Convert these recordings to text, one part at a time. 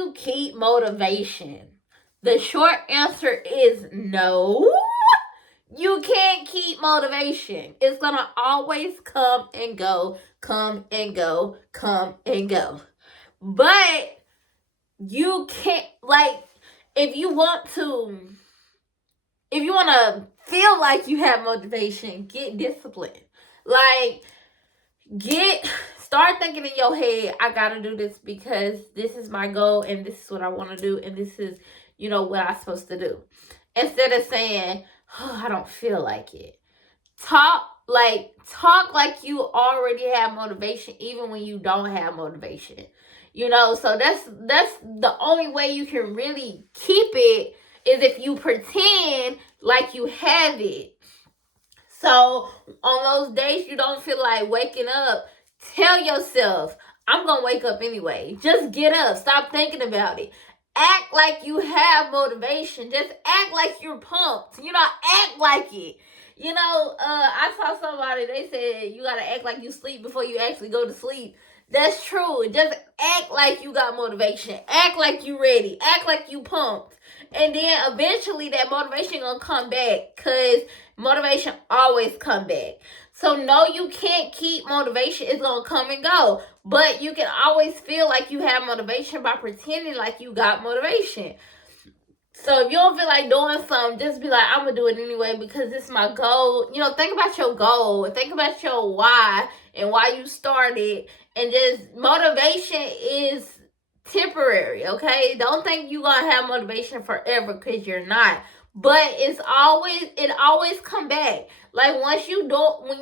you keep motivation? The short answer is no. You can't keep motivation. It's gonna always come and go, come and go, come and go. But you can't, like, if you want to feel like you have motivation, get disciplined. Like, start thinking in your head, I gotta do this because this is my goal and this is what I want to do and this is, what I'm supposed to do. Instead of saying, oh, I don't feel like it. Talk like you already have motivation even when you don't have motivation. So that's the only way you can really keep it is if you pretend like you have it. So on those days you don't feel like waking up, tell yourself, I'm going to wake up anyway. Just get up. Stop thinking about it. Act like you have motivation. Just act like you're pumped. Act like it. I saw somebody, they said you got to act like you sleep before you actually go to sleep. That's true. Just act like you got motivation. Act like you ready. Act like you pumped. And then eventually that motivation gonna come back, because motivation always come back. So no, you can't keep motivation. It's gonna come and go. But you can always feel like you have motivation by pretending like you got motivation. So if you don't feel like doing something, just be like, I'm going to do it anyway because it's my goal. Think about your goal. Think about your why and why you started. And just motivation is temporary, okay? Don't think you're going to have motivation forever because you're not. But it always come back. Like when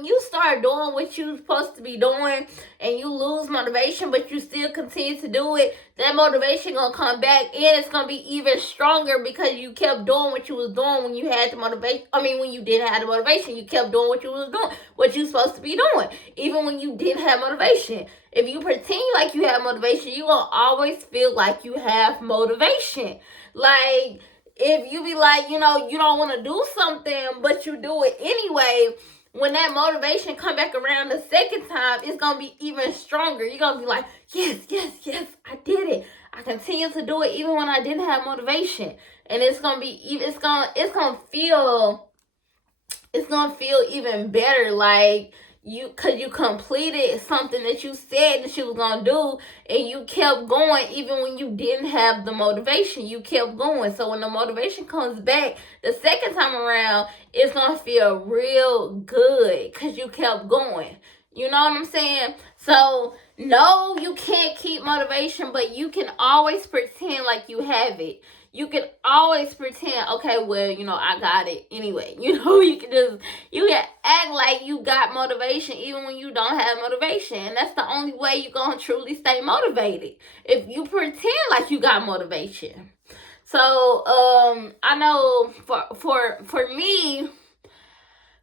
you start doing what you're supposed to be doing and you lose motivation, but you still continue to do it, that motivation gonna come back and it's gonna be even stronger because you kept doing what you was doing when you had the motivation. When you didn't have the motivation, you kept doing what you was doing, what you supposed to be doing, even when you didn't have motivation. If you pretend like you have motivation, you gonna always feel like you have motivation. Like, if you be like, you don't want to do something, but you do it anyway, when that motivation come back around the second time, it's going to be even stronger. You're going to be like, yes, I did it. I continue to do it even when I didn't have motivation. And it's going to feel even better, like, because you completed something that you said that you was going to do, and you kept going even when you didn't have the motivation. You kept going. So when the motivation comes back the second time around, it's going to feel real good because you kept going. You know what I'm saying? So no, you can't keep motivation, but you can always pretend like you have it. You can always pretend, okay, well, I got it anyway. You can act like you got motivation even when you don't have motivation. And that's the only way you're going to truly stay motivated, if you pretend like you got motivation. So, I know for me,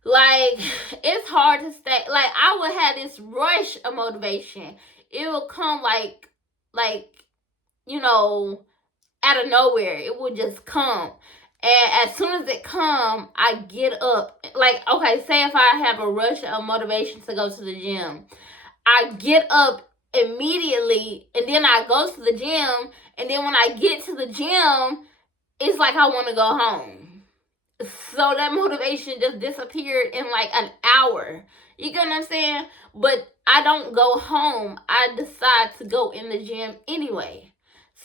like, it's hard to stay. Like, I would have this rush of motivation. It will come like, out of nowhere. It would just come. And as soon as it come, I get up. Like, okay, say if I have a rush of motivation to go to the gym, I get up immediately and then I go to the gym, and then when I get to the gym, it's like I want to go home. So that motivation just disappeared in like an hour. You get what I'm saying? But I don't go home. I decide to go in the gym anyway.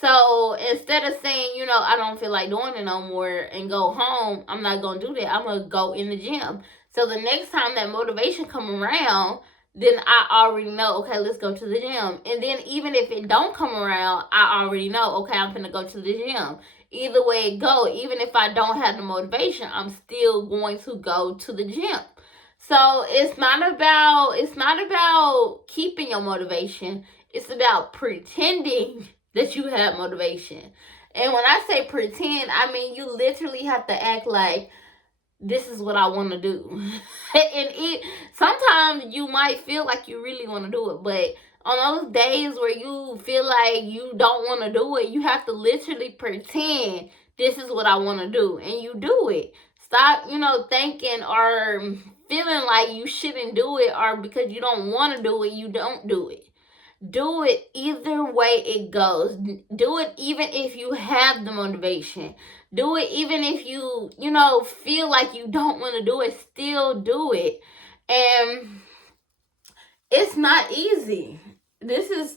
So instead of saying, I don't feel like doing it no more and go home, I'm not going to do that. I'm going to go in the gym. So the next time that motivation come around, then I already know, okay, let's go to the gym. And then even if it don't come around, I already know, okay, I'm going to go to the gym. Either way it go, even if I don't have the motivation, I'm still going to go to the gym. So it's not about keeping your motivation. It's about pretending that you have motivation. And when I say pretend, I mean you literally have to act like this is what I want to do. And sometimes you might feel like you really want to do it, but on those days where you feel like you don't want to do it, you have to literally pretend this is what I want to do, and you do it. Stop, thinking or feeling like you shouldn't do it, or because you don't want to do it, you don't do it. Do it either way it goes. Do it even if you have the motivation. Do it even if you, feel like you don't want to do it. Still do it. And it's not easy. This is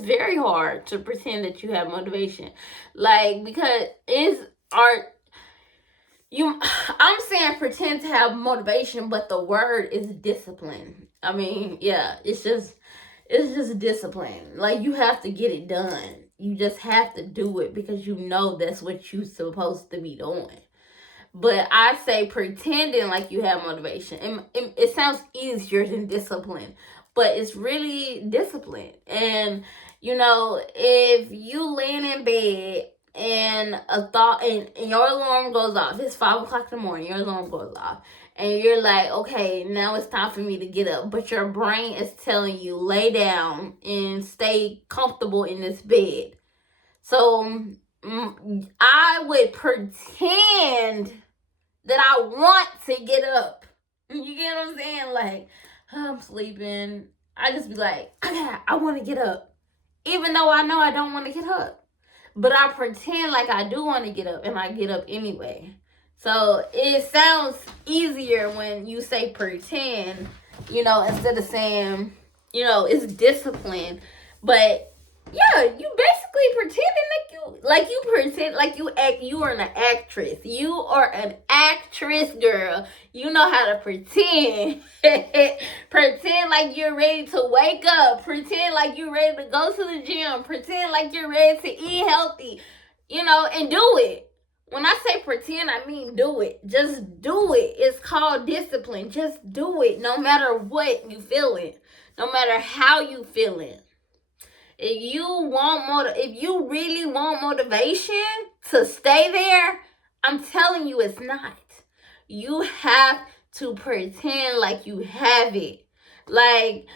very hard to pretend that you have motivation. Like, because I'm saying pretend to have motivation, but the word is discipline. I mean, yeah, it's just discipline. Like, you have to get it done. You just have to do it because you know that's what you're supposed to be doing. But I say pretending like you have motivation. It sounds easier than discipline, but it's really discipline. And, if you laying in bed and a thought and your alarm goes off, it's 5 o'clock in the morning, your alarm goes off, and you're like, okay, now it's time for me to get up, but your brain is telling you lay down and stay comfortable in this bed. So I would pretend that I want to get up. You get what I'm saying? Like, I'm sleeping. I just be like, I want to get up, even though I know I don't want to get up. But I pretend like I do want to get up, and I get up anyway. So it sounds easier when you say pretend, instead of saying, it's discipline. But yeah, you basically pretending like you pretend like you are an actress. You are an actress, girl. You know how to pretend. Pretend like you're ready to wake up. Pretend like you're ready to go to the gym. Pretend like you're ready to eat healthy. And do it. When I say pretend, I mean do it. Just do it. It's called discipline. Just do it, no matter what you feeling, no matter how you feeling. If you really want motivation to stay there, I'm telling you it's not. You have to pretend like you have it. Like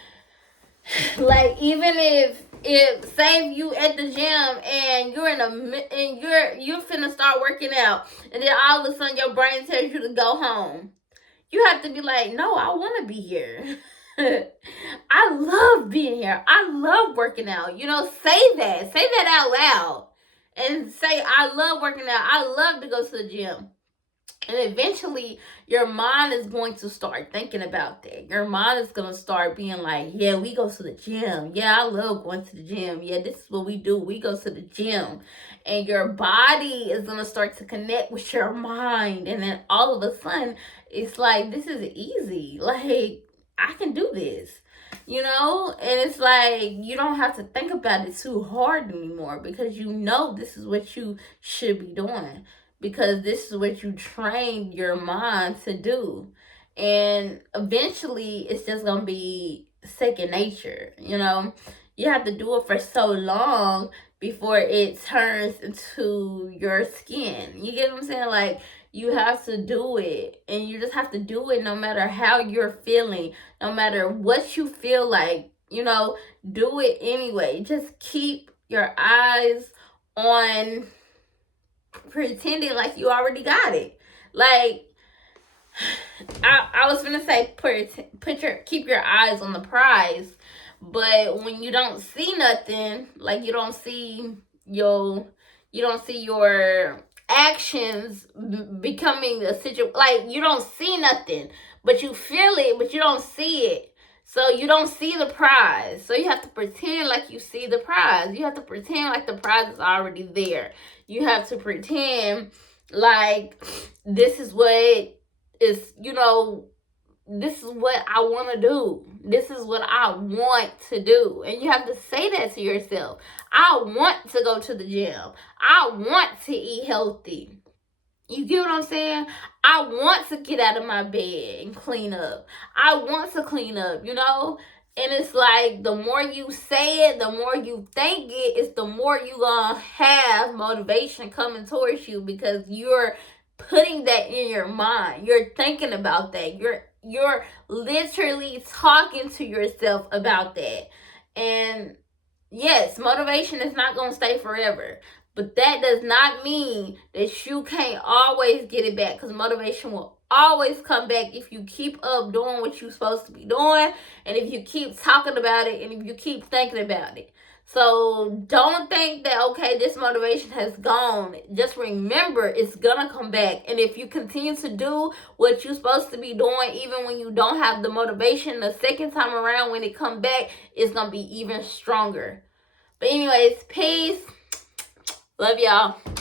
even if say you at the gym and you're finna start working out, and then all of a sudden your brain tells you to go home, you have to be like, no, I want to be here. I love being here. I love working out. Say that out loud, and say, I love working out. I love to go to the gym. And eventually your mind is going to start thinking about that. Your mind is going to start being like, yeah, we go to the gym. Yeah, I love going to the gym. Yeah, this is what we do. We go to the gym. And your body is going to start to connect with your mind. And then all of a sudden, it's like, this is easy. Like, I can do this. And it's like, you don't have to think about it too hard anymore, because this is what you should be doing, because this is what you trained your mind to do. And eventually it's just gonna be second nature. You have to do it for so long before it turns into your skin. You get what I'm saying? Like, you have to do it, and you just have to do it no matter how you're feeling, no matter what you feel like. Do it anyway. Just keep your eyes on pretending like you already got it. Like, I was gonna say, keep your eyes on the prize, but when you don't see nothing, like you don't see your actions becoming a situation, like you don't see nothing, but you feel it, but you don't see it. So you don't see the prize. So you have to pretend like you see the prize. You have to pretend like the prize is already there. You have to pretend like this is what is, this is what I want to do. This is what I want to do. And you have to say that to yourself. I want to go to the gym. I want to eat healthy. You get what I'm saying? I want to get out of my bed and clean up. I want to clean up, And it's like, the more you say it, the more you think it, it's the more you gonna have motivation coming towards you, because you're putting that in your mind. You're thinking about that. You're literally talking to yourself about that. And yes, motivation is not gonna stay forever. But that does not mean that you can't always get it back, because motivation will always come back if you keep up doing what you're supposed to be doing, and if you keep talking about it, and if you keep thinking about it. So don't think that, okay, this motivation has gone. Just remember, it's gonna come back. And if you continue to do what you're supposed to be doing, even when you don't have the motivation, the second time around when it come back, it's gonna be even stronger. But anyways, peace. Love y'all.